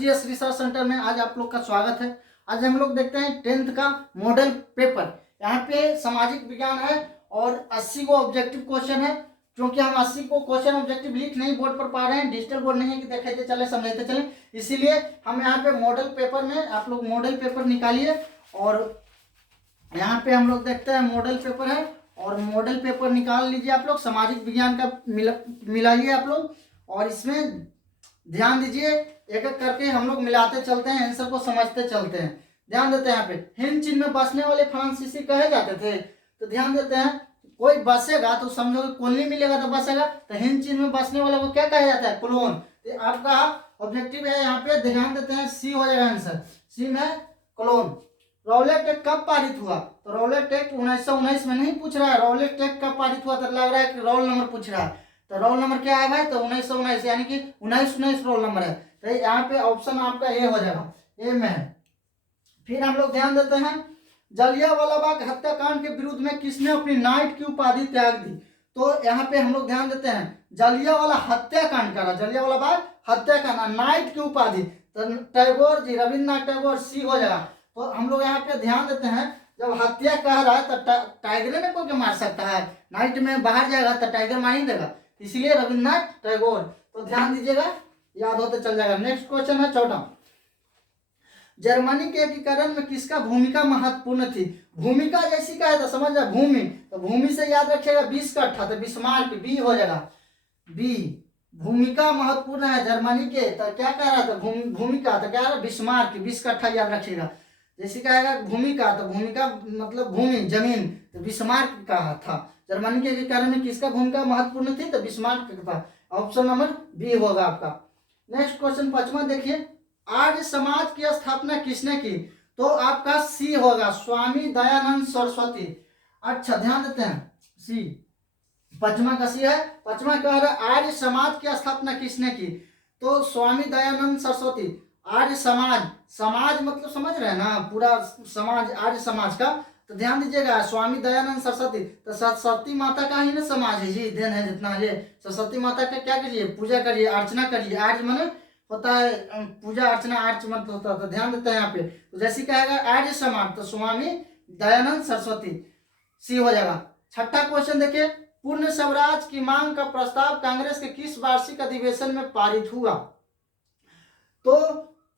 GS research centre में आज आप लोग का स्वागत है। आज हम लोग देखते हैं 10th का मॉडल पेपर। यहाँ पे सामाजिक विज्ञान है और 80 को ऑब्जेक्टिव क्वेश्चन है। क्योंकि हम 80 को क्वेश्चन ऑब्जेक्टिव लिख नहीं बोर्ड पर पा रहे हैं, डिजिटल बोर्ड नहीं है कि देखे चले समझते चले, इसीलिए हम यहाँ पे मॉडल पेपर में आप लोग मॉडल पेपर निकालिए। और यहाँ पे हम लोग देखते हैं मॉडल पेपर है और मॉडल पेपर निकाल लीजिए आप लोग। सामाजिक विज्ञान का मिलाइए आप लोग और इसमें ध्यान दीजिए, एक एक करके हम लोग मिलाते चलते हैं, आंसर को समझते चलते हैं। ध्यान देते हैं यहाँ पे हिंद चिन्ह में बसने वाले फ्रांसीसी कहे जाते थे। तो ध्यान देते हैं, कोई बसेगा तो समझो कॉलोनी मिलेगा तो बसेगा, तो हिंद चिन्ह में बसने वाले को क्या कहा जाता है? कॉलोन। तो आपका ऑब्जेक्टिव है यहाँ पे, ध्यान देते हैं सी हो जाएगा आंसर, सी में कॉलोन। रॉलेट एक्ट कब पारित हुआ? तो रॉलेट एक्ट 1919 में नहीं पूछ रहा है, रॉलेट एक्ट कब पारित हुआ तो लग रहा है कि रोल नंबर पूछ रहा है। तो रोल नंबर क्या है भाई? तो 1919, यानी कि 1919 रोल नंबर है। तो यहाँ पे ऑप्शन आपका ए हो जाएगा, ए में है। फिर हम लोग ध्यान देते हैं जलियांवाला बाग हत्याकांड के विरुद्ध में किसने अपनी नाइट की उपाधि त्याग दी? तो यहाँ पे हम लोग ध्यान देते हैं जलियांवाला हत्याकांड करा, जलियांवाला बाग हत्याकांड, नाइट की उपाधि तो टैगोर जी, रविन्द्रनाथ टैगोर, सी हो जाएगा। तो हम लोग यहाँ पे ध्यान देते हैं, जब हत्या कह रहा है तो टाइगर ने कोई मार सकता है? नाइट में बाहर जाएगा तो टाइगर मार ही देगा, इसलिए रविन्द्रनाथ टैगोर। तो ध्यान दीजिएगा, याद होते चल जाएगा। नेक्स्ट क्वेश्चन है 14, जर्मनी के एकीकरण में किसका भूमिका महत्वपूर्ण थी? भूमिका जैसी का है तो समझ जाए भूमि, तो भूमि से याद रखिएगा 20 कट्ठा, तो बिस्मार्क, बी हो जाएगा, बी। भूमिका महत्वपूर्ण है जर्मनी के, तो क्या कह रहा था? भूमिका, तो क्या रहा? बिस्मार्क, 20 कट्ठा याद रखिएगा। जैसे कहेगा भूमिका, तो भूमिका मतलब भूमि, जमीन, तो बिस्मार्क का था। जर्मनी के एकीकरण में किसका भूमिका महत्वपूर्ण थी? तो बिस्मार्क का था। ऑप्शन नंबर बी होगा आपका। नेक्स्ट क्वेश्चन 5वां देखिए, आर्य समाज की स्थापना किसने की? तो आपका सी होगा, स्वामी दयानंद सरस्वती। अच्छा ध्यान देते हैं, सी 5वां का सी है। 5वां कह रहा है आर्य समाज की स्थापना किसने की? तो स्वामी दयानंद सरस्वती। आर्य समाज, समाज मतलब समझ रहे हैं ना, पूरा समाज, आर्य समाज का। तो ध्यान दीजिएगा स्वामी दयानंद सरस्वती, तो सरस्वती माता का ही ना समाज है जी, देन है जितना ये। सरस्वती माता का क्या करिए? पूजा करिए, अर्चना करिए। आर्य माने होता है पूजा अर्चना, आर्च मतलब होता है। तो ध्यान देते हैं यहाँ पे, तो जैसे कहेगा आर्य समाज, तो स्वामी दयानंद सरस्वती, सी हो जाएगा। 6ठा क्वेश्चन देखिए, पूर्ण स्वराज की मांग का प्रस्ताव कांग्रेस के किस वार्षिक अधिवेशन में पारित हुआ? तो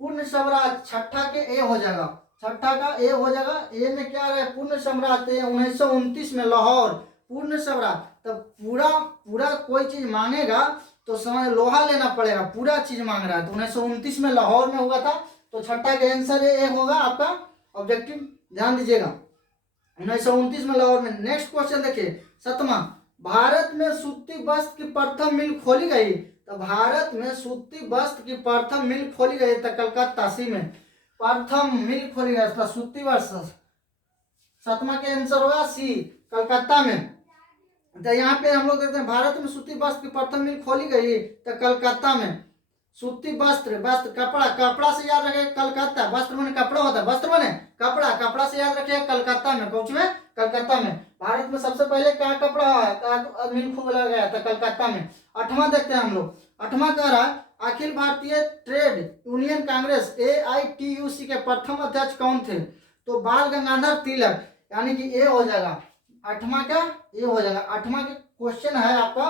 पूर्ण स्वराज 6ठा के ए हो जाएगा, 6ठा का ए हो जाएगा। ए में क्या रहे? पूर्ण स्वराज, 1929 में लाहौर, पूर्ण स्वराज। तो पूरा पूरा कोई चीज मांगेगा तो समझ लोहा लेना पड़ेगा, पूरा चीज मांग रहा है। तो 1929 में लाहौर में हुआ था, तो 6ठा का आंसर ए होगा आपका ऑब्जेक्टिव। ध्यान दीजिएगा 1929 में लाहौर में। नेक्स्ट क्वेश्चन देखिए 7वां, भारत में सूती वस्त्र की प्रथम मिल खोली गई? तो भारत में सूती वस्त्र की प्रथम मिल खोली गई तो कलकत्ता, सी में प्रथम मिल खोली गई था सूती वस्त्र। 7वां के आंसर होगा सी, कलकत्ता में। तो यहाँ पे हम लोग देखते हैं भारत में सूती वस्त्र की प्रथम मिल खोली गई तो कलकत्ता में। सूती वस्त्र, वस्त्र कपड़ा, कपड़ा से याद रखे कलकत्ता, वस्त्र माने कपड़ा होता है, वस्त्र माने कपड़ा, कपड़ा से याद रखिए कलकत्ता में। कौन में? कलकत्ता में। भारत में सबसे पहले क्या कपड़ा है मिल खोला गया था? कलकत्ता में। 8वां देखते हैं हम लोग, 8वां कह रहा है Akhil Bharatiya trade union Congress AITUC के प्रथम अध्यक्ष कौन थे? तो बाल गंगाधर तिलक, यानी कि ए हो जाएगा। 8वां का ए हो जाएगा। 8वां के क्वेश्चन है आपका,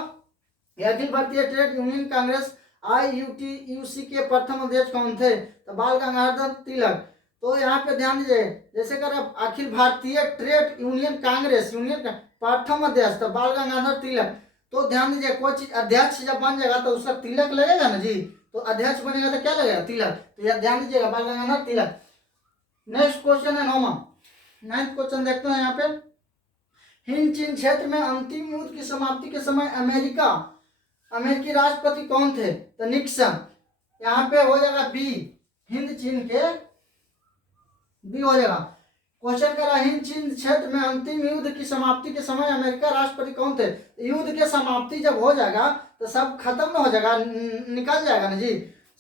Akhil Bharatiya trade union Congress AITUC के प्रथम अध्यक्ष कौन थे? तो बाल गंगाधर तिलक। तो यहाँ पे ध्यान दीजिए, जैसे कर Akhil Bharatiya trade union Congress, union का प्रथम अध्यक्ष तो बाल गंगाधर तिलक। तो ध्यान दीजिए कोई चीज अध्यक्ष जब बन जाएगा तो उसका तिलक लगेगा ना जी, तो अध्यक्ष बनेगा तो क्या लगेगा? तिलक। तो ध्यान दीजिएगा बाल गंगाधर तिलक। नेक्स्ट क्वेश्चन है 9वां। 9th क्वेश्चन देखते हैं यहाँ पे, हिंद चीन क्षेत्र में अंतिम युद्ध की समाप्ति के समय अमेरिकी राष्ट्रपति कौन थे? तो निक्सन। यहाँ पे हो जाएगा बी, हिंद चीन के बी हो जाएगा। क्वेश्चन कर रहा है हिंद चीन क्षेत्र में अंतिम युद्ध की समाप्ति के समय अमेरिका राष्ट्रपति कौन थे? युद्ध के समाप्ति जब हो जाएगा तो सब खत्म ना हो जाएगा, निकल जाएगा ना जी,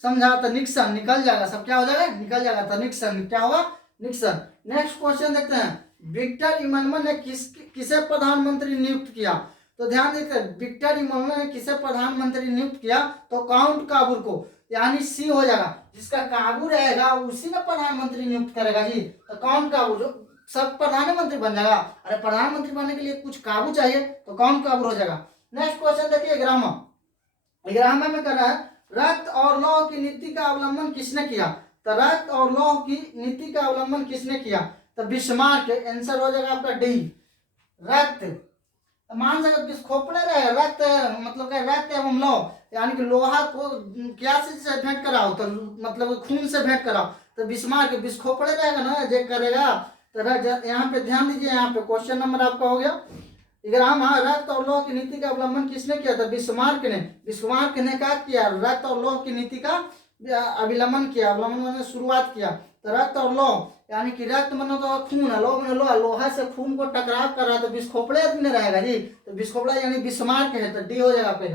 समझा? तो निक्सन, निकल जाएगा सब, क्या हो जाएगा? निकल जाएगा। तो निक्सन क्या होगा? निक्सन। नेक्स्ट क्वेश्चन देखते हैं, विक्टर इमैनुअल ने किसे प्रधानमंत्री नियुक्त किया? तो ध्यान देते हैं विक्टर इमैनुअल ने किसे प्रधानमंत्री नियुक्त किया? तो काउंट काबूर को। यानी सी हो जाएगा। जिसका काबू रहेगा उसी ने प्रधानमंत्री नियुक्त करेगा जी। तो कौन काबू? जो सब प्रधानमंत्री बन जाएगा? अरे प्रधानमंत्री बनने के लिए कुछ काबू चाहिए, तो कौन काबू हो जाएगा? नेक्स्ट क्वेश्चन देखिए, ग्रामर में कर रहा है रक्त और लौह की नीति का अवलंबन किसने किया? तो रक्त और लौह की नीति का अवलंबन किसने किया? तो बिस्मार्क। आंसर हो जाएगा आपका डी, रक्त। मान सकते खोपड़े रहे रक्त, मतलब क्या रक्त एवं लौह, यानी कि लोहा को क्या से भेंट कराओ? तो मतलब खून से भेंट कराओ। तो बिस्मार्क बिस्खोपड़े रहेगा ना, जे करेगा। तो यहाँ पे ध्यान दीजिए, यहाँ पे क्वेश्चन नंबर आपका हो गया 11। रक्त और लौह की नीति का अवलंबन किसने किया था? बिस्मार्क ने। बिस्मार्क ने क्या किया? रक्त और लौह की नीति का अवलंबन किया। अवलंबन मैंने शुरुआत किया। तो रक्त और लौह, यानी कि रक्त मानो तो खून है, लौह मानो लोहा, लोहा से खून को टकराव कर रहा है, तो बिस्खोपड़े आदमी रहेगा जी। तो बिस्खोपड़ा यानी बिस्मार्क है, तो डी हो जाएगा आपका।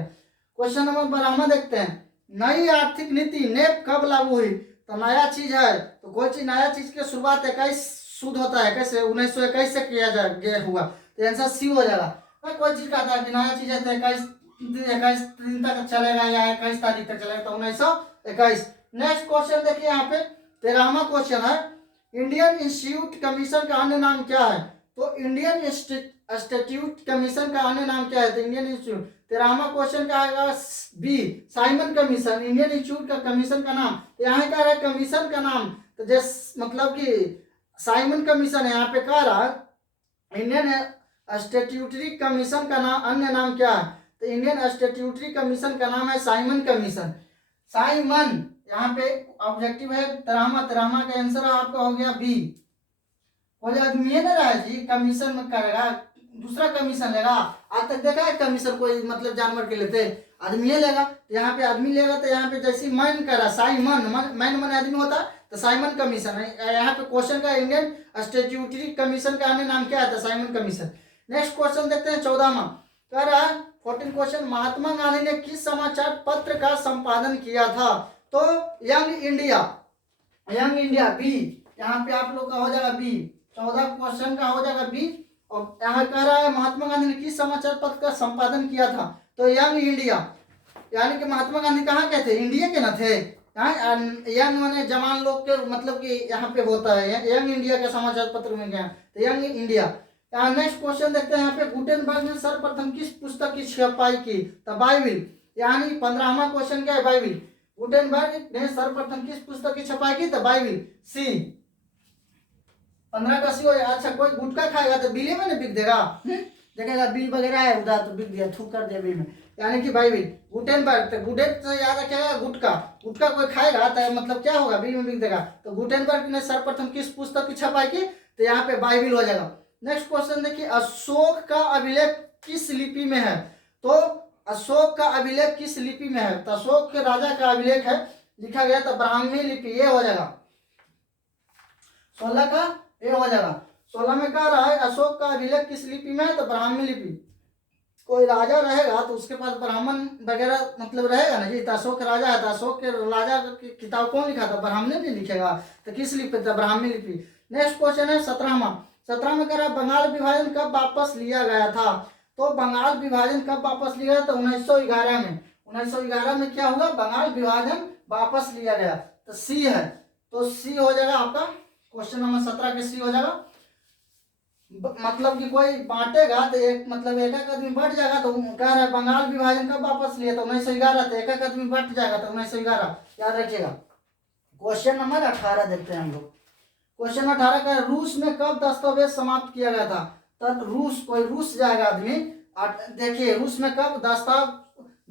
क्वेश्चन नंबर 12 देखते हैं, नई आर्थिक नीति नेप कब लागू हुई? तो नया चीज है, तो कोई चीज नया चीज की शुरुआत 21 शुद्ध होता है, कैसे? 1921 से किया गया हुआ। तो आंसर सी हो जाएगा। कोई चीज कहता है कि नया चीज है तो 21 दिन तक चलेगा या 21 तारीख तक चलेगा, तो 1921। नेक्स्ट क्वेश्चन देखिए, यहाँ पे 13वां क्वेश्चन है, इंडियन इंस्टीट्यूट कमीशन का अन्य नाम क्या है? तो इंडियन इंस्टीट्यूट कमीशन का अन्य नाम क्या है? तो इंडियन इंस्टीट्यूट। 13वां क्वेश्चन का आएगा B, Simon commission. Indian institute का कमीशन का नाम, तो यहाँ कह रहा है कमीशन का नाम, तो जैसे मतलब कि साइमन कमीशन है। यहाँ पे कह रहा है इंडियन स्टैट्यूटरी कमीशन का नाम अन्य नाम क्या है? तो इंडियन स्टैट्यूटरी कमीशन का नाम है साइमन कमीशन। साइमन यहाँ पे ऑब्जेक्टिव है 13वां का आंसर आपका हो गया बी। हो जाएगा आदमी ना रहा जी, कमीशन में करेगा, दूसरा कमीशन लेगा। आज तक देखा है कमीशन कोई मतलब जानवर के लेते? आदमी लेगा। तो यहाँ पे आदमी लेगा, तो यहाँ पे जैसे मैन करा साइमन, मैन मन आदमी होता है, तो साइमन कमीशन है। यहाँ पे क्वेश्चन का इंडियन स्टैट्यूटरी कमीशन का अन्य नाम क्या है? तो साइमन कमीशन। नेक्स्ट क्वेश्चन देखते हैं 14वां। कह रहा है 14 क्वेश्चन, महात्मा गांधी ने किस समाचार पत्र का संपादन किया था? तो Young India, Young India B. यहाँ पे आप लोग का हो जाएगा बी, 14 क्वेश्चन का हो जाएगा बी। और यहाँ कह रहा है महात्मा गांधी ने किस समाचार पत्र का संपादन किया था? तो यंग इंडिया, यानी कि महात्मा गांधी कहाँ के थे? इंडिया के न थे। यंग माने जवान लोग के, मतलब कि यहाँ पे होता है यंग इंडिया के समाचार पत्र में गया, तो यंग इंडिया। नेक्स्ट क्वेश्चन देखते हैं, यहाँ पे गुटेनबर्ग ने सर्वप्रथम किस पुस्तक की छपाई की? तो बाइबिल। यानी 15वां क्वेश्चन क्या है? बाइबिल। गुटेनबर्ग ने सर्वप्रथम किस पुस्तक की छपाई की? तो बाइबिल, सी। 15 का सी हो। अच्छा, कोई गुटखा खाएगा तो बिल में ना बिक देगा, देखेगा बिल वगैरह है उधर, तो बिक दिया, थूक कर दिया बिल में, यानी कि बाइबिल। गुटेनबर्ग, तो गुटेन से याद रखेगा गुटखा, गुटखा कोई खाएगा तो मतलब क्या होगा? बिल में बिक देगा। तो गुटेनबर्ग ने सर्वप्रथम किस पुस्तक की छपाई की? तो यहाँ पे बाइबिल हो जाएगा। नेक्स्ट क्वेश्चन देखिए, अशोक का अभिलेख किस लिपि में है? तो अशोक का अभिलेख किस लिपि में है? तो अशोक के राजा का अभिलेख है, लिखा गया तो ब्राह्मी लिपि, ये हो जाएगा 16 का ये हो जाएगा। 16 में कह रहा है अशोक का अभिलेख किस लिपि में है? तो ब्राह्मी लिपि। कोई राजा रहेगा तो उसके पास ब्राह्मण वगैरह मतलब रहेगा ना जी। तो अशोक राजा है, तो अशोक के राजा की किताब कौन लिखा था? ब्राह्मण नहीं लिखेगा, तो किस लिपि? तो ब्राह्मी लिपि। नेक्स्ट क्वेश्चन है 17वां। 17 में कह रहा है बंगाल विभाजन कब वापस लिया गया था? तो बंगाल विभाजन कब वापस लिया गया? तो 1911 में। 1911 में क्या हुआ? बंगाल विभाजन वापस लिया गया, तो सी है। तो सी हो जाएगा आपका क्वेश्चन नंबर 17 के सी हो जाएगा। मतलब कि कोई बांटेगा तो एक मतलब एक एक आदमी बढ़ जाएगा, तो कह रहा है बंगाल विभाजन कब वापस लिया? तो 1911। तो एक एक आदमी बढ़ जाएगा, तो 1911 याद रखिएगा। क्वेश्चन नंबर 18 देखते हैं हम लोग। क्वेश्चन 18 का, रूस में कब दस्तावेज समाप्त किया गया था? तब रूस, कोई रूस जाएगा आदमी, देखिए रूस में कब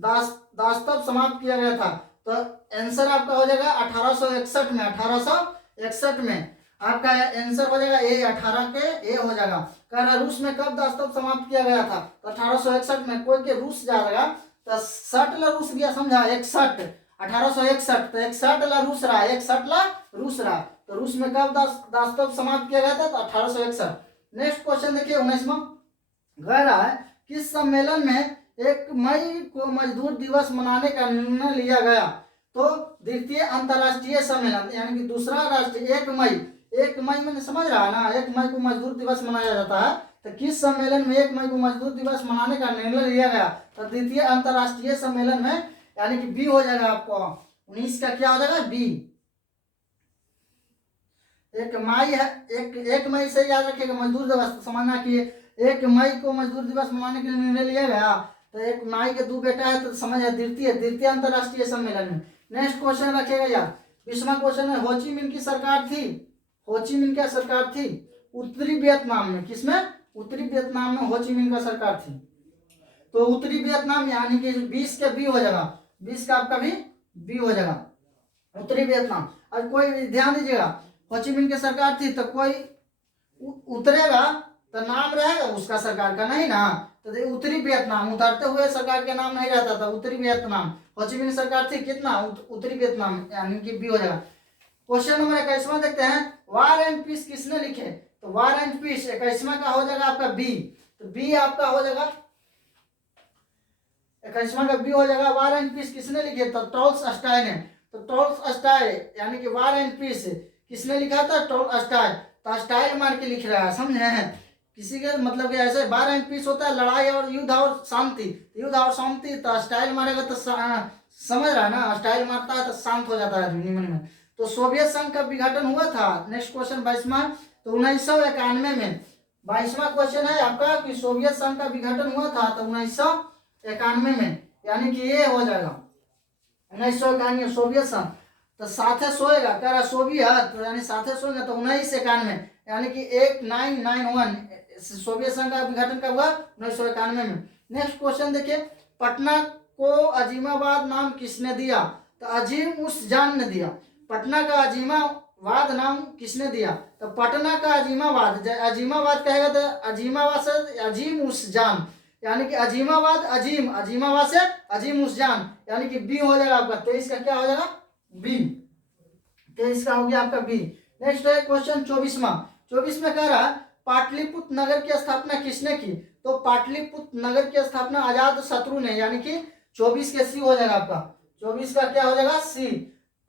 दास्तव समाप्त किया गया था? तो आंसर आपका हो जाएगा 1861 में। 1861 में आपका आंसर हो जाएगा ए, 18 के ए हो जाएगा। कह रहा रूस में कब दास्तव समाप्त किया गया था? तो 1861 में। कोई के रूस जाएगा तो 60 ला रूस गया, समझा? 61, 1861, तो 61 ला रूस रहा, 61 ला रूस रहा। तो रूस में कब दास्तव समाप्त किया गया था? तो 1861। नेक्स्ट क्वेश्चन देखिए 19वां। कह रहा है किस सम्मेलन में 1 मई को मजदूर दिवस मनाने का निर्णय लिया गया? तो द्वितीय अंतर्राष्ट्रीय सम्मेलन, यानी कि दूसरा राष्ट्रीय 1 मई। 1 मई मैंने समझ रहा है ना, 1 मई को मजदूर दिवस मनाया जाता है। तो किस सम्मेलन में 1 मई को मजदूर दिवस मनाने का निर्णय लिया गया? तो द्वितीय अंतर्राष्ट्रीय सम्मेलन में, यानी कि बी हो जाएगा आपको 19 का क्या हो जाएगा बी। 1 मई है, 1 मई से याद रखिएगा मजदूर दिवस समझना कि 1 मई को मजदूर दिवस मनाने के लिए निर्णय लिया गया। तो 1 मई के 2 बेटा है तो समझ है द्वितीय अंतरराष्ट्रीय सम्मेलन में। नेक्स्ट क्वेश्चन रखिएगा यार, 20वां क्वेश्चन है, होची मिन की सरकार थी, होची मिन क्या सरकार थी उत्तरी वियतनाम में, किसमें उत्तरी वियतनाम में होची मिन का सरकार थी। तो उत्तरी वियतनाम यानी कि 20 के बी हो जाएगा, 20 का आपका भी बी हो जाएगा उत्तरी वियतनाम। अब कोई ध्यान दीजिएगा, होची मिन की सरकार थी तो कोई उतरेगा तो नाम रहेगा उसका सरकार का नहीं ना, तो उत्तरी वियतनाम उतरते हुए सरकार के नाम नहीं रहता था, उत्तरी वियतनाम होची मिन सरकार थी कितना उत्तरी वियतनाम यानी कि बी हो जाएगा। क्वेश्चन नंबर 21वां देखते हैं, वार एंड पीस किसने लिखे, तो वार एंड पीस 21वां का हो जाएगा आपका बी, तो बी आपका हो जाएगा 21वां का बी हो जाएगा। वार एंड पीस किसने लिखे, तो टॉल्स्टॉय ने, तो टॉल्स्टॉय यानी कि वार एंड पीस किसने लिखा था, टॉल्स्टॉय। तो स्टाइल मार के लिख रहा है, समझे हैं किसी के मतलब कि ऐसे वार एंड पीस होता है लड़ाई और युद्ध और शांति, युद्ध और शांति, तो स्टाइल मारेगा तो समझ रहा है ना, स्टाइल मारता है तो शांत हो जाता है निमन में। तो सोवियत संघ का विघटन हुआ था, नेक्स्ट क्वेश्चन 22वां, तो 1991 में। 22वां क्वेश्चन है आपका कि सोवियत संघ का विघटन हुआ था तो 1991 में, यानी कि ये हो जाएगा 1991 सोवियत संघ। तो साथे सोएगा कह रहा सोवियत तो यानी साथे सोएगा तो 1991 यानी कि 1991 सोवियत संघ का विघटन कब हुआ 1991 में। नेक्स्ट क्वेश्चन देखिए, पटना को अजीमाबाद नाम किसने दिया, तो अजीम उस जान ने दिया। पटना का अजीमाबाद नाम किसने दिया, तो पटना का अजीमाबाद, अजीमाबाद कहेगा तो अजीमाबाद से अजीम उस जान यानी कि अजीमाबाद अजीम, अजीमाबाद से अजीम उस जान यानी कि बी हो जाएगा आपका। 23 का क्या हो जाएगा बी, 23 का हो गया आपका बी। नेक्स्ट है क्वेश्चन 24वां, 24 में कह रहा है पाटलिपुत्र नगर की स्थापना किसने की, तो पाटलिपुत्र नगर की स्थापना अजात शत्रु ने, यानी कि 24 के सी हो जाएगा आपका, 24 का क्या हो जाएगा सी।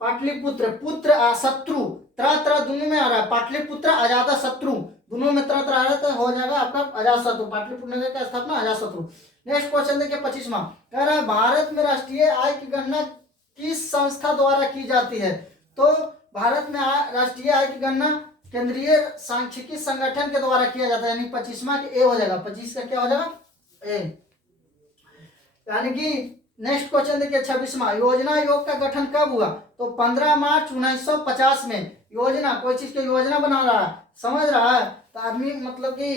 पाटलिपुत्र पुत्र शत्रु तरह दोनों में आ रहा है, पाटलिपुत्र अजात शत्रु दोनों में तरह आ रहा है तो हो जाएगा आपका अजात शत्रु, पाटलिपुत्र नगर की स्थापना अजात शत्रु। नेक्स्ट क्वेश्चन देखिए 25वां, कह रहा है भारत में राष्ट्रीय आय की गणना किस संस्था द्वारा की जाती है, तो भारत में राष्ट्रीय आय की गणना केंद्रीय सांख्यिकी संगठन के द्वारा किया जाता है, यानी 25वां के ए हो जाएगा, 25 का क्या हो जाएगा ए। यानी कि नेक्स्ट क्वेश्चन देखिए 26वां, योजना आयोग का गठन कब हुआ, तो 15 मार्च 1950 में। योजना कोई चीज की योजना बना रहा है, समझ रहा है, तो आदमी मतलब कि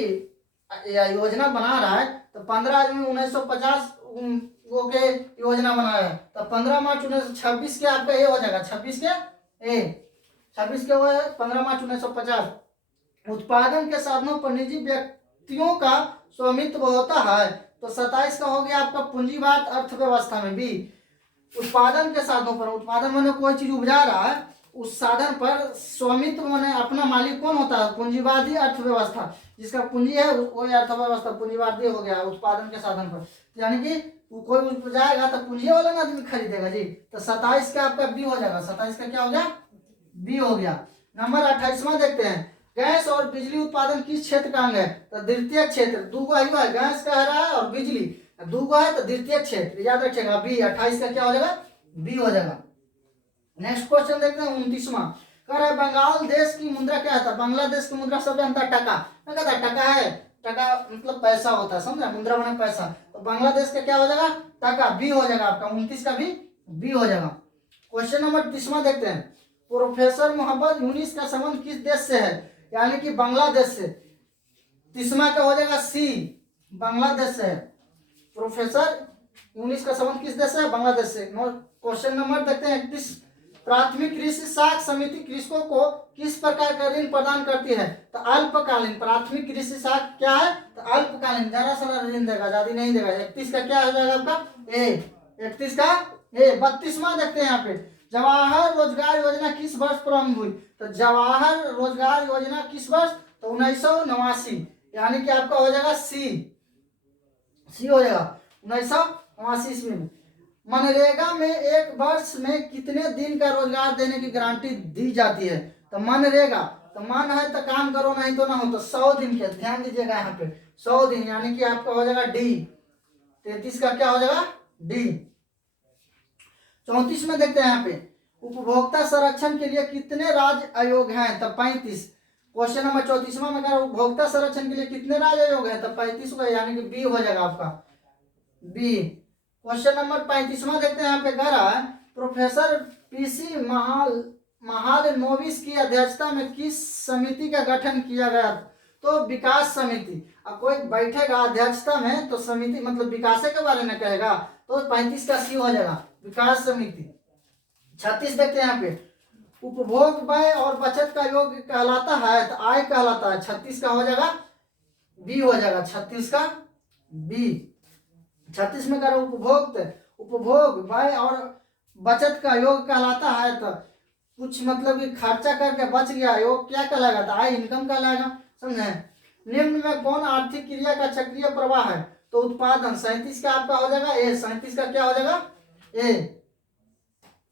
योजना बना रहा है तो 15 जून 1950 वो के योजना बनाया है, तो 15 मार्च 1926 के आपका ये हो जाएगा, 26 के ए, 26 के वो है 15 मार्च 1950। उत्पादन के साधनों पर निजी व्यक्तियों का स्वामित्व होता है, तो 27 का हो गया आपका पूंजीवाद अर्थव्यवस्था में बी। उत्पादन के साधनों पर, उत्पादन माने कोई चीज उपजा रहा है उस साधन पर स्वामित्व माने अपना मालिक कौन होता है, पूंजीवादी अर्थव्यवस्था, जिसका पूंजी है वो अर्थव्यवस्था पूंजीवादी हो गया उत्पादन के साधन पर, यानी कि कोई उपजाएगा तो पूंजी वाला ना आदमी खरीदेगा जी। तो 27 का आपका बी हो जाएगा, 27 का क्या हो गया बी हो गया। नंबर 28वां देखते हैं, गैस और बिजली उत्पादन किस क्षेत्र का अंग है, तो द्वितीय क्षेत्र, दो ही है, गैस कह रहा है और बिजली दो है तो द्वितीय क्षेत्र याद रखिएगा बी। 28 का क्या हो जाएगा बी हो जाएगा। नेक्स्ट क्वेश्चन देखते हैं 29वां, कह रहा है बंगाल देश की मुद्रा क्या है, बांग्लादेश की मुद्रा सब जानता है टका, कहता है टका है, टका मतलब पैसा होता है, समझा, मुद्रा बना पैसा, तो बांग्लादेश का क्या हो जाएगा टका, बी हो जाएगा आपका, 29 का भी बी हो जाएगा। क्वेश्चन नंबर 30वां देखते हैं, प्रोफेसर मोहम्मद यूनिस का संबंध किस देश से है, यानी कि बांग्लादेश से, 30वां का हो जाएगा सी, बांग्लादेश से है। प्रोफेसर यूनिस का संबंध किस देश से है, बांग्लादेश से। क्वेश्चन नंबर देखते हैं 31, प्राथमिक कृषि साख समिति कृषकों को किस प्रकार का ऋण प्रदान करती है, तो अल्पकालीन, प्राथमिक कृषि साख क्या है तो अल्पकालीन, जरा सा ऋण देगा, ज्यादा नहीं देगा। 31 का क्या हो जाएगा आपका ए, 31 का ए। 32वां देखते हैं यहाँ पे, जवाहर रोजगार योजना किस वर्ष प्रारंभ हुई, तो जवाहर रोजगार योजना किस वर्ष, तो 1989, यानी कि आपका हो जाएगा सी, सी हो जाएगा 1989 ईस्वी में। मनरेगा में एक वर्ष में कितने दिन का रोजगार देने की गारंटी दी जाती है, तो मनरेगा, तो मन है तो काम करो नहीं तो ना हो, तो 100 दिन के, ध्यान दीजिएगा यहाँ पे 100 दिन, यानी कि आपका हो जाएगा डी। 33 का क्या हो जाएगा डी। 34 में देखते हैं यहाँ पे, उपभोक्ता संरक्षण के लिए कितने राज्य आयोग हैं? तब 35। क्वेश्चन नंबर 34वां में कहा उपभोक्ता संरक्षण के लिए कितने राज्य आयोग हैं? तब 35 होगा, यानी कि बी हो जाएगा आपका बी। क्वेश्चन नंबर 35वां देखते हैं, यहाँ पे कह रहा है प्रोफेसर पीसी महालनोबिस की अध्यक्षता में किस समिति का गठन किया गया? तो विकास समिति। अब कोई बैठेगा अध्यक्षता में तो समिति मतलब विकास के बारे में कहेगा, तो 35 का सी हो जाएगा विकास समिति। 36 देखते हैं यहाँ पे उपभोग व्यय और बचत का योग कहलाता है, तो आय कहलाता है। 36 का हो जाएगा बी हो जाएगा, 36 का बी। 36 में करो उपभोग व्यय और बचत का योग कहलाता है, तो कुछ मतलब कि खर्चा करके बच गया योग क्या कहलाएगा? तो आय इनकम कहलाएगा, समझे। निम्न में कौन आर्थिक क्रिया का चक्रीय प्रवाह है? तो उत्पादन। 37 का आपका हो जाएगा ए। 37 का क्या हो जाएगा ए।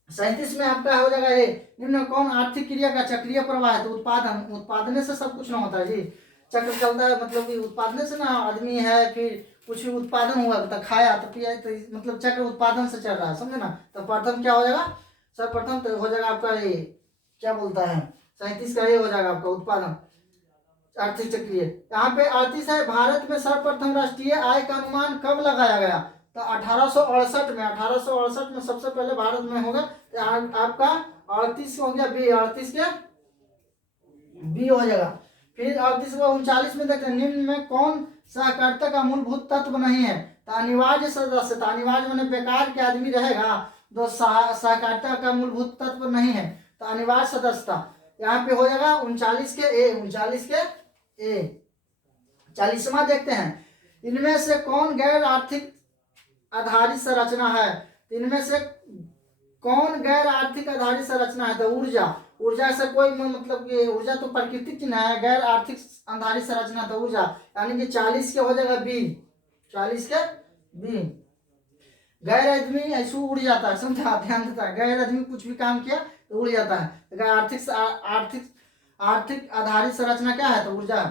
37 में आपका हो जाएगा ए। निम्न में कौन आर्थिक क्रिया का चक्रीय प्रवाह है? तो उत्पादन। उत्पादन से सब कुछ ना होता है जी, चक्र चलता है, मतलब कि उत्पादन से ना आदमी है, फिर कुछ भी उत्पादन हुआ तो खाया तो पिया, तो मतलब चक्र उत्पादन से चल रहा है, समझे ना। तो प्रथम क्या हो जाएगा? सर्वप्रथम तो हो जाएगा आपका ये क्या बोलता है 37 का ये हो जाएगा आपका उत्पादन आर्थिक चक्रीय। यहाँ पे 38 है भारत में सर्वप्रथम राष्ट्रीय आय का अनुमान कब लगाया गया? तो 1868 में। 1868 में सबसे पहले भारत में होगा। तो आपका 38 हो गया बी। 38 के बी हो जाएगा। फिर 38 को 39 में देखते हैं निम्न में कौन सहकारिता का मूलभूत तत्व नहीं है? तो अनिवार्य सदस्यता। अनिवार्य माने बेकार के आदमी रहेगा तो सहकारिता का मूलभूत तत्व नहीं है, तो अनिवार्य सदस्यता। यहाँ पे हो जाएगा 39 के ए। 39 के ए। 40वां देखते हैं इनमें से कौन गैर आर्थिक आधारित संरचना है? इनमें से कौन गैर आर्थिक आधारित संरचना है? तो ऊर्जा। ऊर्जा से कोई मतलब कि ऊर्जा तो प्राकृतिक चिन्ह है, गैर आर्थिक आधारित संरचना तो ऊर्जा, यानी कि 40 के हो जाएगा बी। 40 के बी। गैर आदमी ऐसे उड़ जाता है, समझा, ध्यान देता है। गैर आदमी कुछ भी काम किया तो उड़ जाता है। तो आर्थिक आर्थिक आर्थिक आधारित संरचना क्या है? तो ऊर्जा।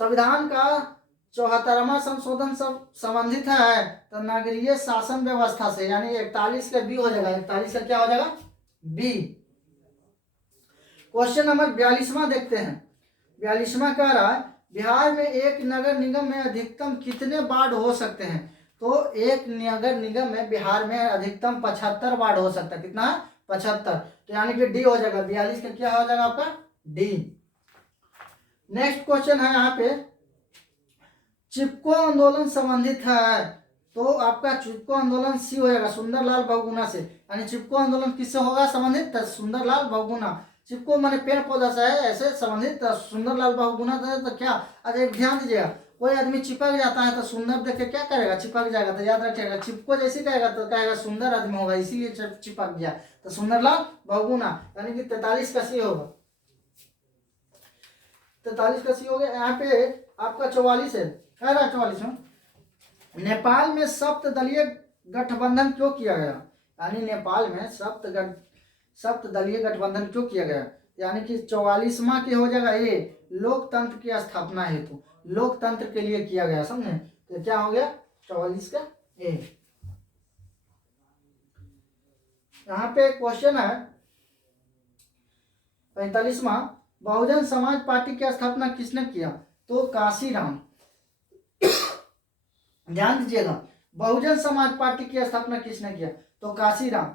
संविधान का 74वां संशोधन सब संबंधित है तो नगरीय शासन व्यवस्था से, यानी 41 का बी हो जाएगा। 41 का क्या हो जाएगा बी। क्वेश्चन नंबर 42वां देखते हैं। 42वां कह रहा है बिहार में एक नगर निगम में अधिकतम कितने वार्ड हो सकते हैं? तो एक नगर निगम में बिहार में अधिकतम 75 वार्ड हो सकता है। कितना है? 75। तो यानी कि डी हो जाएगा। 42 का क्या हो जाएगा आपका डी। नेक्स्ट क्वेश्चन है यहाँ पे चिपको आंदोलन संबंधित है, तो आपका चिपको आंदोलन सी हो जाएगा सुंदरलाल बहुगुणा से। यानी चिपको आंदोलन किससे होगा संबंधित? सुंदरलाल बहुगुणा। चिपको माने पेड़ पौधा से है, ऐसे संबंधित सुंदरलाल बहुगुणा तो क्या। अच्छा एक ध्यान दीजिएगा, कोई आदमी चिपक जाता है तो सुंदर देख के क्या करेगा? चिपक जाएगा। तो याद रखिएगा चिपको जैसे कहेगा तो कहेगा सुंदर आदमी होगा, इसीलिए चिपक गया। तो सुंदरलाल बहुगुणा, यानी कि 43 का सी होगा। 43 का सी हो गया। यहाँ पे आपका 44 है, कह रहा है 44 में नेपाल में सप्तदलीय गठबंधन क्यों किया गया? यानी नेपाल में सप्तदलीय गठबंधन क्यों किया गया? यानी कि 44वां के हो जाएगा ये लोकतंत्र की स्थापना हेतु, लोकतंत्र के लिए किया गया, समझे। तो क्या हो गया 44 का ए। यहाँ पे क्वेश्चन है 45वां बहुजन समाज पार्टी की स्थापना किसने किया? तो काशीराम। ध्यान दीजिएगा बहुजन समाज पार्टी की स्थापना किसने किया? तो काशीराम।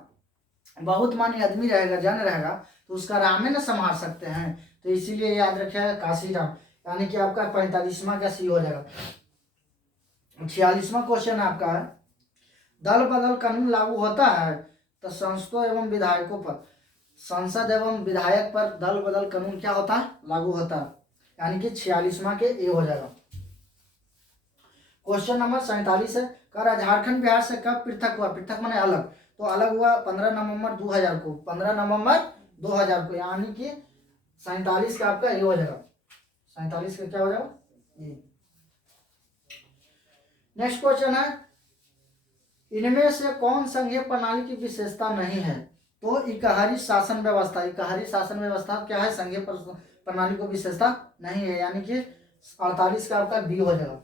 बहुत मानी आदमी रहेगा, जन रहेगा तो उसका रामे न संभाल सकते हैं, तो इसीलिए याद रखिएगा काशीराम। यानी कि आपका 45वां का सी हो जाएगा। 46वां क्वेश्चन आपका है दल बदल कानून लागू होता है तो संसदों एवं विधायकों पर, संसद एवं विधायक पर दल बदल कानून क्या होता है? लागू होता है। यानी कि 46वां के ए हो जाएगा। क्वेश्चन नंबर 47 है कह रहा झारखंड बिहार से कब पृथक हुआ? पृथक माने अलग, तो अलग हुआ 15 नवंबर 2000 को। 15 नवंबर 2000 को, यानी कि 47 का आपका ये हो जाएगा। 47 का क्या हो जाएगा ये। नेक्स्ट क्वेश्चन है इनमें से कौन संघीय प्रणाली की विशेषता नहीं है? तो इकहरी शासन व्यवस्था। इकहरी शासन व्यवस्था क्या है? संघीय प्रणाली को विशेषता नहीं है, यानी कि 48 का आपका बी हो जाएगा।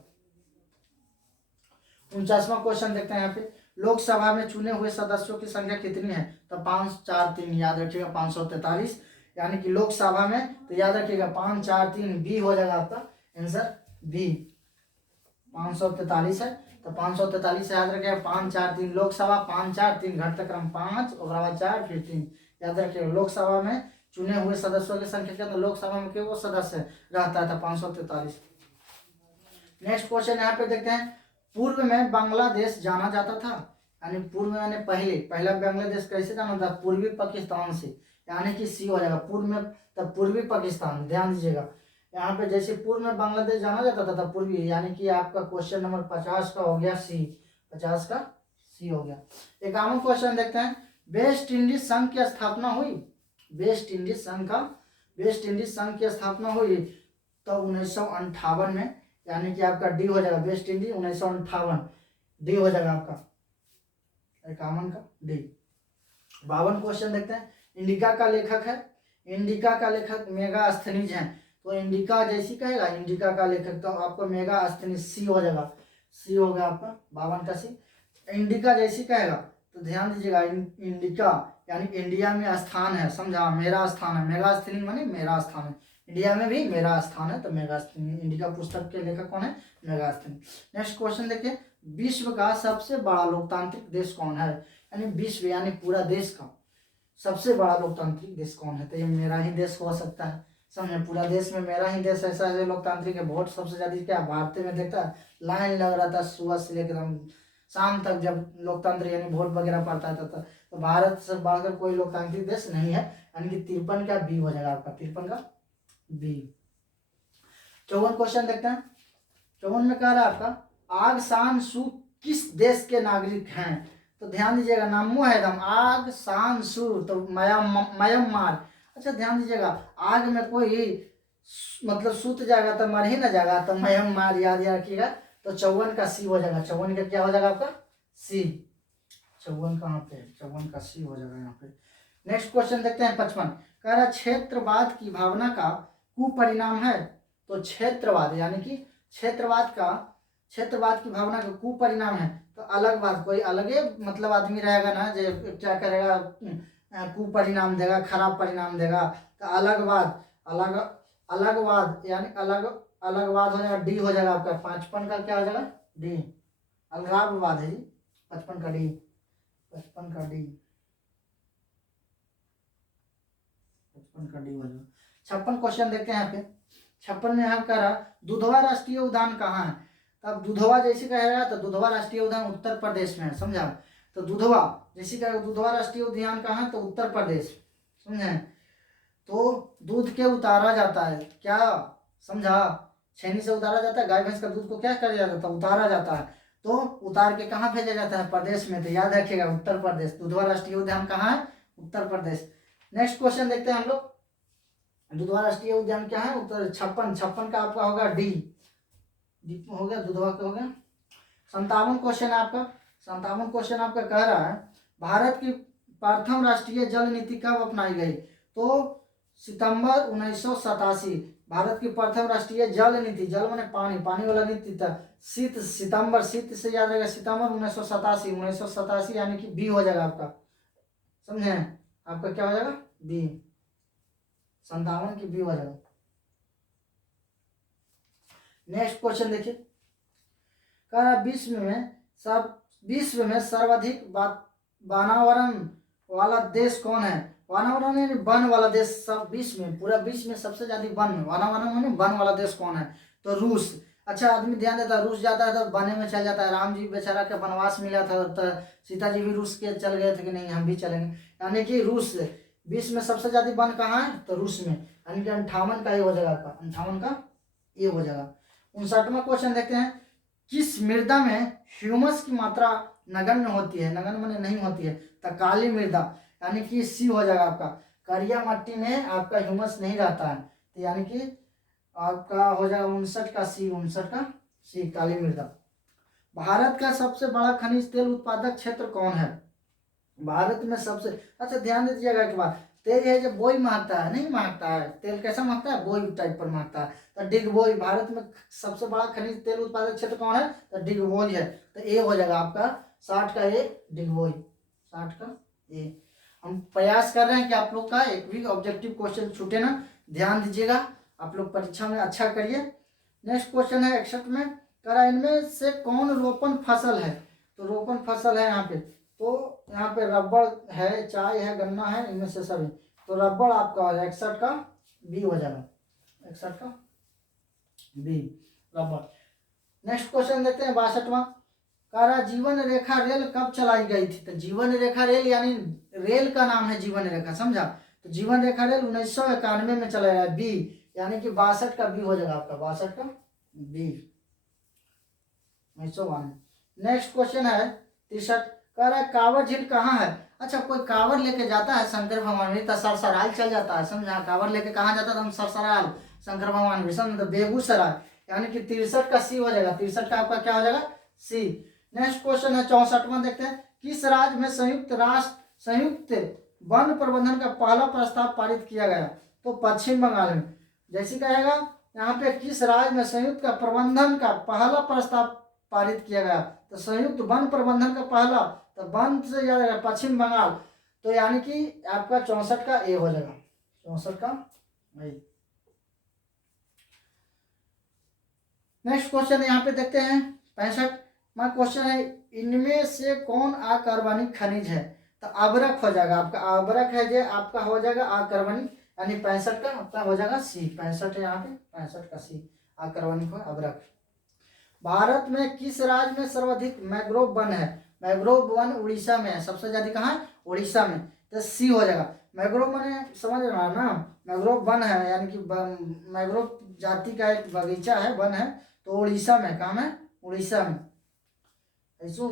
49वां क्वेश्चन देखते हैं यहाँ पे लोकसभा में चुने हुए सदस्यों की संख्या कितनी है? तो 5 4 3 याद रखिएगा 543, यानी कि लोकसभा में, तो याद रखिएगा 5 4 3 बी हो जाएगा आपका आंसर बी। 543 है तो 543 याद रखिएगा 5 4 3 लोकसभा, 5 4 3 घटक्रम 5 और बाद 4 फिर 3, याद रखिएगा लोकसभा में चुने हुए सदस्यों की संख्या क्या? तो लोकसभा में केवल सदस्य रहता था 543। नेक्स्ट क्वेश्चन यहाँ पे देखते हैं, पूर्व में बांग्लादेश जाना जाता था, यानी पूर्व में यानी पहला बांग्लादेश कैसे जाना था? पूर्वी पाकिस्तान से, यानी कि सी हो जाएगा पूर्व में, तब पूर्वी पाकिस्तान, ध्यान दीजिएगा यहाँ पे जैसे पूर्व में बांग्लादेश जाना जाता था तब पूर्वी, यानी कि आपका क्वेश्चन नंबर 50 का हो गया सी, 50 का सी हो गया। 51 क्वेश्चन देखते हैं, वेस्ट इंडीज संघ की स्थापना हुई, वेस्ट इंडीज संघ की स्थापना हुई तो 1958 में, यानी कि आपका डी हो जाएगा वेस्ट इंडीज 1958, डी हो जाएगा आपका 51 का डी। 52 क्वेश्चन देखते हैं, इंडिका का लेखक है, इंडिका का लेखक मेगास्थनीज है, तो इंडिका जैसी कहेगा इंडिका का लेखक, तो आपको मेगास्थनीज सी हो जाएगा, सी हो गया आपका 52 का सी। इंडिका जैसी कहेगा तो ध्यान दीजिएगा इंडिका यानी इंडिया में स्थान है, समझा, मेरा स्थान है, मेगास्थनीज माने मेरा स्थान है, इंडिया में भी मेरा स्थान है, तो मेगास्थनीज, इंडिका पुस्तक के लेखक कौन है? मेगास्थनीज। नेक्स्ट क्वेश्चन देखिए, विश्व का सबसे बड़ा लोकतांत्रिक देश कौन है? यानी विश्व यानी पूरा देश का सबसे बड़ा लोकतांत्रिक देश कौन है? तो ये मेरा ही देश हो सकता है, समझे, पूरा देश में मेरा ही देश ऐसा है लोकतांत्रिक है। वोट सबसे ज्यादा क्या भारत में देखता है, लाइन लग रहा था सुबह से लेकर शाम तक जब लोकतंत्र यानी वोट वगैरह पड़ता था, तो भारत से बढ़कर कोई लोकतांत्रिक देश नहीं है, यानी कि 53 का बी हो जाएगा आपका, 53 का बी। 54 क्वेश्चन देखते हैं, 54 में कह रहा है आपका आग सान सू किस देश के नागरिक हैं? तो ध्यान दीजिएगा नामो है एकदम आग सान सू, तो म्यांमार। अच्छा ध्यान दीजिएगा आग में कोई मतलब सूत जाएगा तो मर ही ना जाएगा, तो म्यांमार याद रखिएगा, तो 54 का सी हो जाएगा, 54 का क्या हो जाएगा आपका सी, 54 कहाँ पे, 54 का सी हो जाएगा यहाँ पे। नेक्स्ट क्वेश्चन देखते हैं 55, कह रहा क्षेत्रवाद की भावना का कुपरिणाम है, तो क्षेत्रवाद यानी कि क्षेत्रवाद की भावना का कुपरिणाम है, तो अलगवाद, कोई अलगे मतलब आदमी रहेगा ना जो क्या करेगा, कुपरिणाम देगा, खराब परिणाम देगा, तो अलगवाद यानी अलगवाद हो जाएगा, डी हो जाएगा आपका, 55 का क्या हो जाएगा डी, अलगाववाद है जी, 55 का डी, 55 का डी, 55 का डी हो जाएगा। 56 क्वेश्चन देखते हैं यहाँ पे, 56 में यहाँ कह रहा दुधवा राष्ट्रीय उद्यान कहाँ है? तब दुधवा जैसे कहेगा तो दुधवा राष्ट्रीय उद्यान उत्तर प्रदेश में है, समझा, तो दुधवा जैसे कहेगा दुधवा राष्ट्रीय उद्यान कहाँ है? तो उत्तर प्रदेश, समझे, तो दूध के उतारा जाता है, क्या समझा, छेनी से उतारा जाता है, गाय भैंस का दूध को क्या किया जाता है? उतारा जाता है, तो उतार के कहाँ भेजा जाता है? प्रदेश में, तो याद रखिएगा उत्तर प्रदेश, दुधवा राष्ट्रीय उद्यान कहाँ है? उत्तर प्रदेश। नेक्स्ट क्वेश्चन देखते हैं हम लोग, दुधवा राष्ट्रीय उद्यान क्या है? उत्तर 56 का आपका होगा डी हो गया, दुधवा का हो गया। 57 क्वेश्चन आपका, 57 क्वेश्चन आपका कह रहा है भारत की प्रथम राष्ट्रीय जल नीति कब अपनाई गई? तो सितंबर 1987 भारत की प्रथम राष्ट्रीय जल नीति, जल माने पानी, पानी वाला नीति था, सितंबर, शीत से याद रहेगा, सितंबर 1987 यानी कि बी हो जाएगा आपका, समझे, आपका क्या हो जाएगा बी, 57 की बी हो जाएगा। नेक्स्ट क्वेश्चन देखिए, कह रहा विश्व में सर्वाधिक वातावरण वाला देश कौन है? वातावरण यानी वन वाला देश, सब विश्व में, पूरा विश्व में सबसे ज्यादा वन, वातावरण माने वन वाला देश कौन है? तो रूस। अच्छा आदमी ध्यान देता है, रूस जाता है तो वने में चल जाता है, राम जी बेचारा के वनवास मिला था तो सीता जी भी रूस के चल गए थे कि नहीं हम भी चलेंगे, यानी कि रूस विश्व में सबसे ज्यादा वन कहाँ है? तो रूस में, यानी कि 58 का ये हो जाएगा आपका, 58 का ये हो जाएगा। 59वां क्वेश्चन देखते हैं, किस मृदा में ह्यूमस की मात्रा नगण्य होती है? नगण्य माने नहीं होती है, तो काली मृदा, यानी कि सी हो जाएगा आपका, करिया मिट्टी में आपका ह्यूमस नहीं रहता है, तो यानी कि आपका हो जाएगा 59 का सी, 59 का सी, काली मृदा। भारत का सबसे बड़ा खनिज तेल उत्पादक क्षेत्र कौन है? भारत में सबसे, अच्छा ध्यान दीजिएगा एक बार, तेल है जो बोई महकता है, नहीं महकता है, तेल कैसा महकता है? बोई टाइप पर महकता है, तो डिगबोई। भारत में सबसे बड़ा खनिज तेल उत्पादक क्षेत्र कौन है? तो डिगबोई है, तो ए हो जाएगा आपका 60 का ए डिगबोई, 60 का ए। हम प्रयास कर रहे हैं कि आप लोग का एक भी ऑब्जेक्टिव क्वेश्चन छूटे ना, ध्यान दीजिएगा, आप लोग परीक्षा में अच्छा करिए। नेक्स्ट क्वेश्चन है 61 में, कह रहा है इनमें से कौन रोपण फसल है। तो रोपण फसल है यहाँ पे, तो यहाँ पे रबड़ है, चाय है, गन्ना है, इनमें से सभी, तो रबड़ आपका हो जाएगा 61 का बी हो जाएगा, 61 का बी रबड़। नेक्स्ट क्वेश्चन देखते हैं 62वां, कह रहा जीवन रेखा रेल कब चलाई गई थी। तो जीवन रेखा रेल यानी रेल का नाम है जीवन रेखा, समझा। तो जीवन रेखा रेल 1991 में चलाया बी, यानी कि 62 का बी हो जाएगा आपका, 62 का बी 1992। नेक्स्ट क्वेश्चन है 63, कह रहा है कांवर झील कहाँ है। अच्छा, कोई कांवर लेके जाता है शंकर भगवान भी तो सरसराल चल जाता है, समझा। कांवर लेके कहाँ जाता था, हम सरसराल, शंकर भगवान भी, समझ। तो बेगूसराय, यानी कि 63 का सी हो जाएगा, 63 का आपका क्या हो जाएगा, सी। नेक्स्ट क्वेश्चन है 64वां, देखते हैं किस राज्य में संयुक्त वन प्रबंधन का पहला प्रस्ताव पारित किया गया। तो पश्चिम बंगाल में। जैसे कहेगा यहाँ पे किस राज्य में संयुक्त का प्रबंधन का पहला प्रस्ताव पारित किया गया, तो संयुक्त वन प्रबंधन का पहला, तो वन से याद आएगा पश्चिम बंगाल, तो यानी कि आपका 64 का ए हो जाएगा, 64 का ए। नेक्स्ट क्वेश्चन यहाँ पे देखते हैं 65वां क्वेश्चन है, इनमें से कौन अकार्बनिक खनिज है। तो अबरक हो जाएगा आपका, अबरक है जो आपका हो जाएगा अकार्बनिक, यानी 65 का आपका हो जाएगा सी, 65 है यहाँ पे, 65 का सी अकार्बनिक हो अबरक। भारत में किस राज्य में सर्वाधिक मैंग्रोव वन है। मैंग्रोव वन उड़ीसा में है, सबसे ज्यादा कहाँ है, उड़ीसा में, तो सी हो जाएगा। मैंग्रोव मैंने समझ रहा ना, मैंग्रोव वन है यानी कि मैंग्रोव जाति का एक बगीचा है, वन है, तो उड़ीसा में, कहाँ में, उड़ीसा में। ऐसो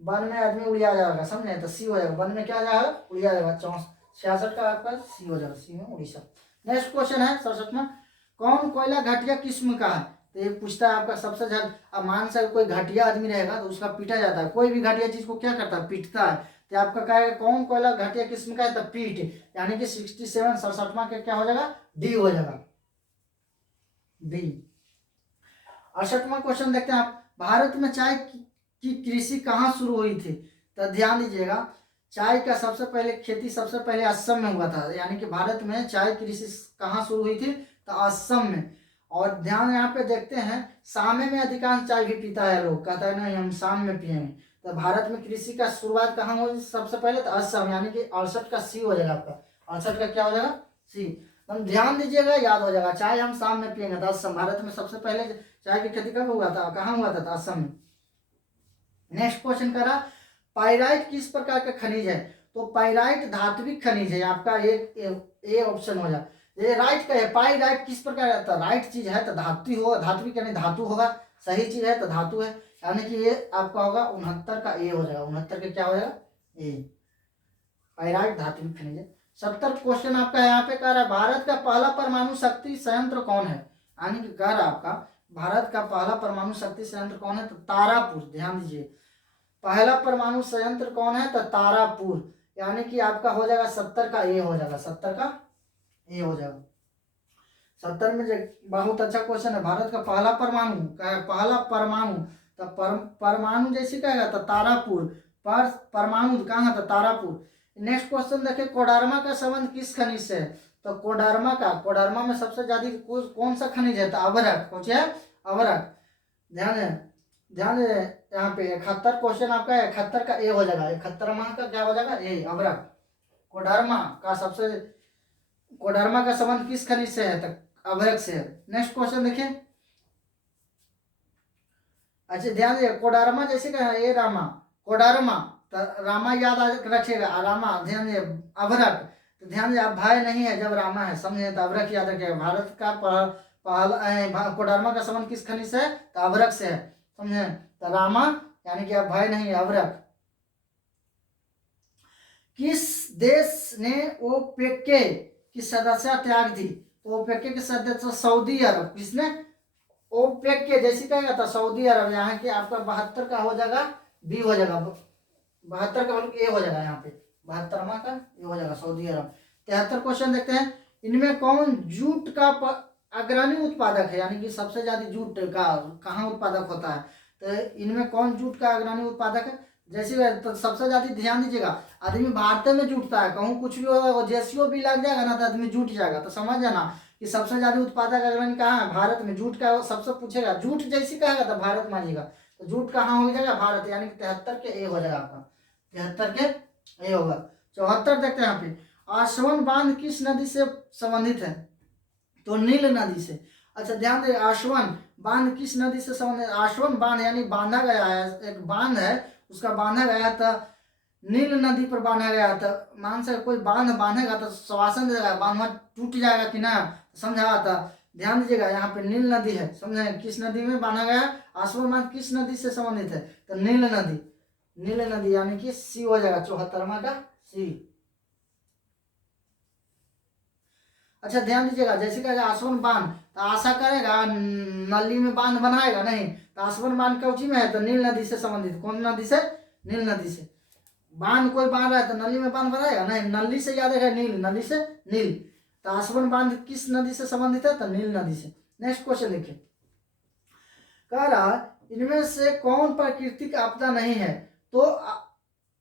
वन में आदमी उड़िया जाएगा, समझे, तो सी हो जाएगा, वन में क्या जाएगा, उड़िया जाएगा, 66 का आपका सी हो जाएगा, सी में उड़ीसा। नेक्स्ट क्वेश्चन है 67वां, कौन कोयला घटिया किस्म का है। तो ये पूछता है आपका सबसे ज्यादा, अब मान से कोई घटिया आदमी रहेगा तो उसका पीटा जाता है, कोई भी घटिया चीज को क्या करता है, पीटता है। तो आपका कहेगा कौन कोयला घटिया किस्म का है, तो पीट, यानी कि 67 67वां का क्या हो जाएगा, डी हो जाएगा, डी। 68वां क्वेश्चन देखते हैं आप, भारत में चाय की कृषि कहाँ शुरू हुई थी। तो ध्यान दीजिएगा, चाय का सबसे पहले खेती सबसे पहले असम में हुआ था, यानी कि भारत में चाय कृषि कहाँ शुरू हुई थी, तो असम में। और ध्यान यहाँ पे देखते हैं, शाम में अधिकांश चाय भी पीता है लोग, कहता है नहीं हम शाम में पिएंगे। तो भारत में कृषि का शुरुआत कहाँ हुई सबसे पहले, तो असम, यानी कि 68 का सी हो जाएगा आपका, 68 का क्या हो जाएगा, सी। हम ध्यान दीजिएगा, याद हो जाएगा, चाय हम शाम में पिएंगे, तो असम। भारत में सबसे पहले चाय की खेती कब हुआ था, कहाँ हुआ था, तो असम में। नेक्स्ट क्वेश्चन करा, पाइराइट किस प्रकार का खनिज है। तो पाइराइट धात्विक खनिज है आपका, ए ऑप्शन हो जाए, ये राइट का है। पाइराइट किस प्रकार का, राइट चीज है तो धातु होगा, धात्विक यानी धातु होगा, सही चीज है तो धातु है, यानी कि ये आपका होगा 69 का ए हो जाएगा, 69 का क्या हो जाएगा, ए। पाइराइट धात्विक खनिज है। 70 क्वेश्चन आपका यहाँ पे कह रहा है, भारत का पहला परमाणु शक्ति संयंत्र कौन है। यानी कि कह रहा है आपका भारत का पहला परमाणु शक्ति संयंत्र कौन है, तो तारापुर। ध्यान दीजिए, पहला परमाणु संयंत्र कौन है, तो तारापुर, यानी कि आपका हो जाएगा 70 का ए हो जाएगा, 70 का ए हो जाएगा। 70 में बहुत अच्छा क्वेश्चन है, भारत का पहला परमाणु का है, पहला परमाणु, तो परमाणु जैसे कहेगा तो तारापुर, पर परमाणु कहाँ है, तो तारापुर। नेक्स्ट क्वेश्चन देखिए, कोडरमा का संबंध किस खनिज से है। तो कोडरमा में सबसे ज्यादा कौन सा खनिज है, तो अभ्रक, सोचिए अभ्रक। ध्यान दे यहाँ पे 71 क्वेश्चन आपका 71 का ए हो जाएगा, 71वां का क्या हो जाएगा, ए अभ्रक। कोडरमा का संबंध किस खनिज से है, तो अभ्रक से है। नेक्स्ट क्वेश्चन देखिए, अच्छा ध्यान दीजिए, कोडरमा जैसे कहा ए रामा, कोडरमा, तो रामा याद रखिएगा, रामा, ध्यान दीजिए, अभ्रक, तो ध्यान दीजिए, भय नहीं है जब रामा है, समझे, तो अभ्रक याद रखिएगा। भारत का पहला कोडरमा का संबंध किस खनिज से है, तो अभ्रक से है, समझे, तो रामा, यानी कि भय नहीं है, अभ्रक। किस देश ने ओपेक की सदस्यता त्याग दी। तो ओपेक के सदस्य सऊदी अरब, किसने, ओपेक के, जैसे कहेगा था सऊदी अरब, यहाँ के आपका 72 का हो जाएगा, बी हो जाएगा, 72 का मतलब ए हो जाएगा, यहाँ पे 72वां का ए हो जाएगा, सऊदी अरब। 73 क्वेश्चन देखते हैं, इनमें कौन जूट का अग्रणी उत्पादक है, यानी कि सबसे ज्यादा जूट का कहाँ उत्पादक होता है। तो इनमें कौन जूट का अग्रणी उत्पादक है, जैसे तो सबसे ज्यादा ध्यान दीजिएगा, आदमी भारत में जुटता है, कहूँ कुछ भी होगा वो जेसीओ भी लग जाएगा ना तो आदमी जुट जाएगा। तो समझ जाना कि सबसे ज्यादा उत्पादक अग्रणी कहाँ है, भारत में। जूट का सबसे पूछेगा, जूट जैसी कहेगा तो भारत मानिएगा, तो जूट कहाँ हो जाएगा, भारत, यानी कि 73 के ए हो जाएगा आपका, 73 के ए होगा। 74 देखते हैं यहाँ पे, आसवन बांध किस नदी से संबंधित है, तो नील नदी से। अच्छा ध्यान दे, आसवन बांध किस नदी से संबंधित, आसवन बांध यानी बांधा गया है, एक बांध है उसका बांधा गया था, नील नदी पर बांधा गया था। मान से कोई बांध बांधेगा तो श्वासन देगा, बांध टूट जाएगा कि ना, समझा था। ध्यान दीजिएगा यहाँ पे नील नदी है, समझे, किस नदी में बांधा गया, आसवन बांध किस नदी से संबंधित है, तो नील नदी, नील नदी यानी कि सी हो जाएगा 74वां का सी। अच्छा ध्यान दीजिएगा, जैसे कहेगा आसवन बांध तो आशा करेगा नली में बांध बनाएगा नहीं, तो आसवन बांध कौची में है, तो नील नदी से संबंधित, कौन नदी से, नील नदी से। बांध कोई बांध रहा है तो नली में बांध बनाएगा नहीं, नली से याद है नील, नली से नील, तो आसवन बांध किस नदी से संबंधित है, तो नील नदी से। नेक्स्ट क्वेश्चन देखिए, कह रहा इनमें से कौन प्राकृतिक आपदा नहीं है, तो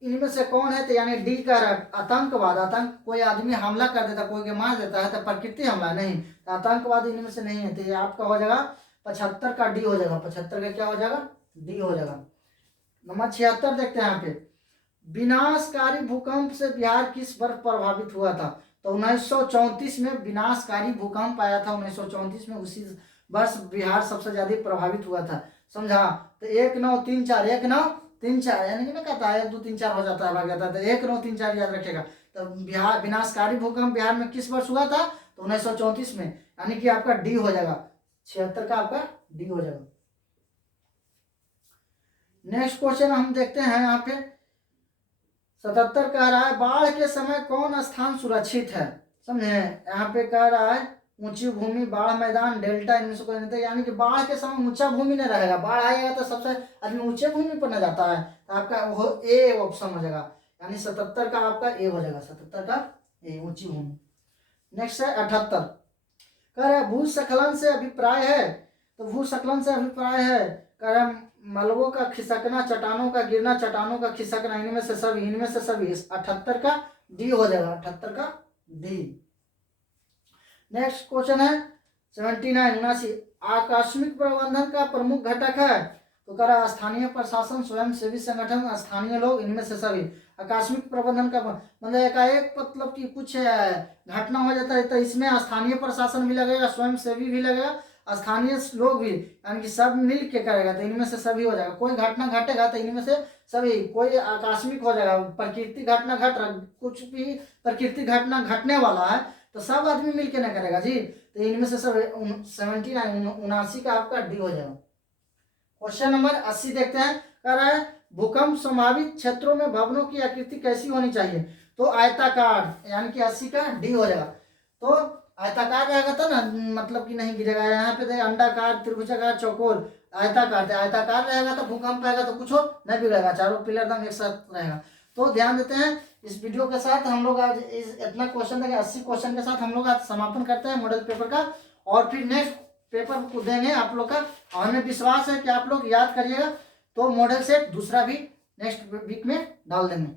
इनमें से कौन है, तो यानी डी का आतंकवाद, आतंक कोई आदमी हमला कर देता, कोई के मार देता है तो प्रकृति हमला नहीं, तो आतंकवाद इनमें से नहीं है, तो ये आपका हो जाएगा 75 का डी हो जाएगा, 75 का क्या हो जाएगा, डी हो जाएगा। नंबर 76 देखते हैं यहाँ पे, विनाशकारी भूकंप से बिहार किस वर्ष प्रभावित हुआ था, तो 1934 में विनाशकारी भूकंप आया था, 1934 में, उसी वर्ष बिहार सबसे ज्यादा प्रभावित हुआ था, समझा। तो 1934 1934 यानी कि ना कहता है 1 2 3 4 हो जाता है, भाग जाता है, तो 1934 याद रखेगा। तो बिहार विनाशकारी भूकंप बिहार में किस वर्ष हुआ था, तो 1934 में, यानी कि आपका डी हो जाएगा, 76 का आपका डी हो जाएगा। नेक्स्ट क्वेश्चन हम देखते हैं यहाँ पे, 77 कह रहा है बाढ़ के समय कौन स्थान सुरक्षित है, समझे। यहाँ पे कह रहा है ऊंची भूमि, बाढ़ मैदान, डेल्टा, इनमें से कोई नहीं, यानी कि बाढ़ के समय ऊंचा भूमि नहीं रहेगा, बाढ़ आएगा तो सबसे आदमी ऊंचे भूमि पर न जाता है, तो आपका वो ए ऑप्शन हो जाएगा, यानी 77 का आपका ए हो जाएगा, 77 का ए, ऊंची भूमि। नेक्स्ट है 78, कह रहा है भूस्खलन से अभिप्राय है, तो भूस्खलन से अभिप्राय है, कह रहा है मलबों का खिसकना, चट्टानों का गिरना, चट्टानों का खिसकना, इनमें से सभी, इनमें से सभी, 78 का डी हो जाएगा, 78 का डी। नेक्स्ट क्वेश्चन है 79 79, आकस्मिक प्रबंधन का प्रमुख घटक है, तो कह रहा स्थानीय प्रशासन, स्वयं सेवी संगठन, स्थानीय लोग, इनमें से सभी। आकस्मिक प्रबंधन का मतलब एकाएक, मतलब कि कुछ घटना हो जाता है तो इसमें स्थानीय प्रशासन भी लगेगा, स्वयं सेवी भी लगेगा, स्थानीय लोग भी, यानी कि सब मिल के करेगा, तो इनमें से सभी हो जाएगा। कोई घटना घटेगा तो इनमें से सभी, कोई आकस्मिक हो जाएगा, प्रकृति घटना घट रहा, कुछ भी प्रकृति घटना घटने वाला है तो सब आदमी मिल के ना करेगा जी, तो इनमें से सब 79 79 का आपका डी हो जाएगा। क्वेश्चन नंबर 80 देखते हैं, कह रहा है भूकंप संभावित क्षेत्रों में भवनों की आकृति कैसी होनी चाहिए, तो आयताकार, यानी कि 80 का डी हो जाएगा। तो आयताकार रहेगा तो ना, मतलब कि नहीं गिरेगा, यहाँ पे देखिए अंडाकार, त्रिभुजाकार, चौकोर, आयताकार, आयताकार रहेगा तो भूकंप आएगा तो कुछ हो नहीं बिगड़ेगा, चारों पिलर एकदम एक साथ रहेगा। तो ध्यान देते हैं, इस वीडियो के साथ हम लोग आज इतना क्वेश्चन देंगे, 80 क्वेश्चन के साथ हम लोग आज समापन करते हैं मॉडल पेपर का, और फिर नेक्स्ट पेपर को देंगे आप लोग का, और हमें विश्वास है कि आप लोग याद करिएगा, तो मॉडल सेट दूसरा भी नेक्स्ट वीक में डाल देंगे।